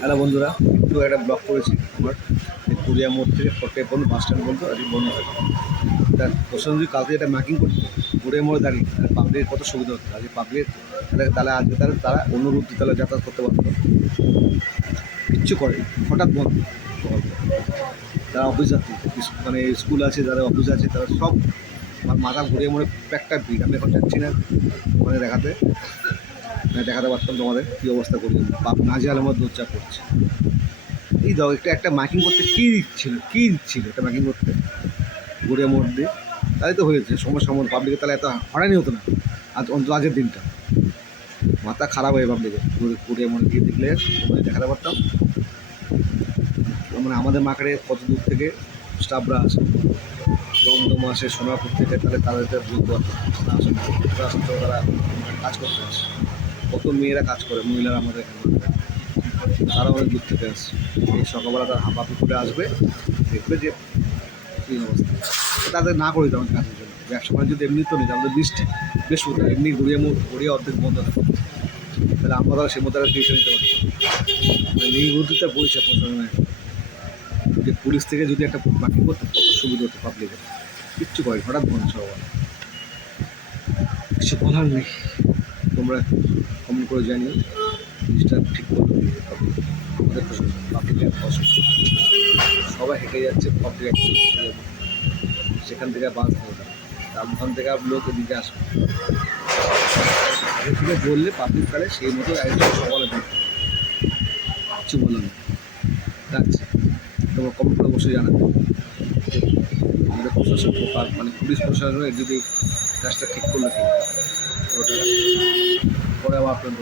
Hello বন্ধুরা, একটু একটা ব্লগ করেছি আমার কুরিয়া মোড় থেকে ফটে পর্যন্ত বাস স্ট্যান্ড পর্যন্ত আজকে বন্ধ থাকে। তার প্রশ্ন যদি কালকে এটা ম্যাকিং করতো কুরিয়া মোড়ে দাঁড়িয়ে তাহলে পাবলিকের কত সুবিধা হতো। আজকে পাবলিক তাহলে আজকে তারা অন্য রূপ দিয়ে তাহলে যাতায়াত করতে পারতো। কিচ্ছু করে হঠাৎ বন্ধ। যারা অফিস যাত্রী মানে স্কুল আছে, যারা অফিস আছে, তারা সব আমার মাথা ঘুরিয়ে মোড়ে একটা ভিড়। আমি এখন যাচ্ছি না ওখানে দেখাতে পারতাম তোমাদের কী অবস্থা করি নাজেহালের মধ্যে উচ্চার করছে। এই দাও একটা মাইকিং করতে কী দিচ্ছিল একটা মাইকিং করতে ঘুরিয়ে মোড় দিয়ে, তাই তো হয়েছে সমস্যা মতো পাবলিকের। তাহলে এত হয়রানি হতো না অন্তত আজকের দিনটা। মাথা খারাপ হয়ে পাবলিকের ঘুরিয়ে মোড়ে গিয়ে দেখলে তোমাদের দেখাতে পারতাম মানে আমাদের মার্কেটে কত দূর থেকে স্টাফরা আসে, দমদম আসে, সোনারপুর থেকে, তাহলে তাদেরকে বলতে পারতাম তারা কাজ করতে আসে। কত মেয়েরা কাজ করে, মহিলারা আমাদের এখানে তারা অনেক দূর থেকে আসছে। এই সকালবেলা তারা হাঁপাপি করে আসবে, দেখবে যে কী অবস্থা। তাদের না করে দিতাম কাজের জন্য। ব্যবসা বাণিজ্য যদি এমনি তো নেই, আমাদের বৃষ্টি এমনি গড়িয়ে অর্ধেক বন্ধ থাকে, তাহলে আমরা সে মতো টিউশন নিতে পারতাম। নির্বুদ্ধিতা পরিচয় প্রশাসনের যে পুলিশ থেকে যদি একটা বাকি করতে কত সুবিধা হতো পাবলিকের। কিচ্ছু করে হঠাৎ বন্ধ সবাই, কিছু বলার নেই। তোমরা কমেন্ট করে জানিও জিনিসটা ঠিক করবে আমাদের প্রশাসন। পাবলিকের অসুবিধা, সবাই হেঁটে যাচ্ছে পাবলিক, সেখান থেকে বাস ধরে ওখান থেকে লোক এদিকে আসবে। আগে থেকে বললে পাবলিক কালে সেই মতো একজন সকালে দেখবে, কিছু বলার নেই। রাখছি, তোমার কমেন্ট করে বসে জানাবে আমাদের প্রশাসন মানে পুলিশ প্রশাসনের যদি কাজটা ঠিক করলে ঠিক ওটা পরে আবার আপনার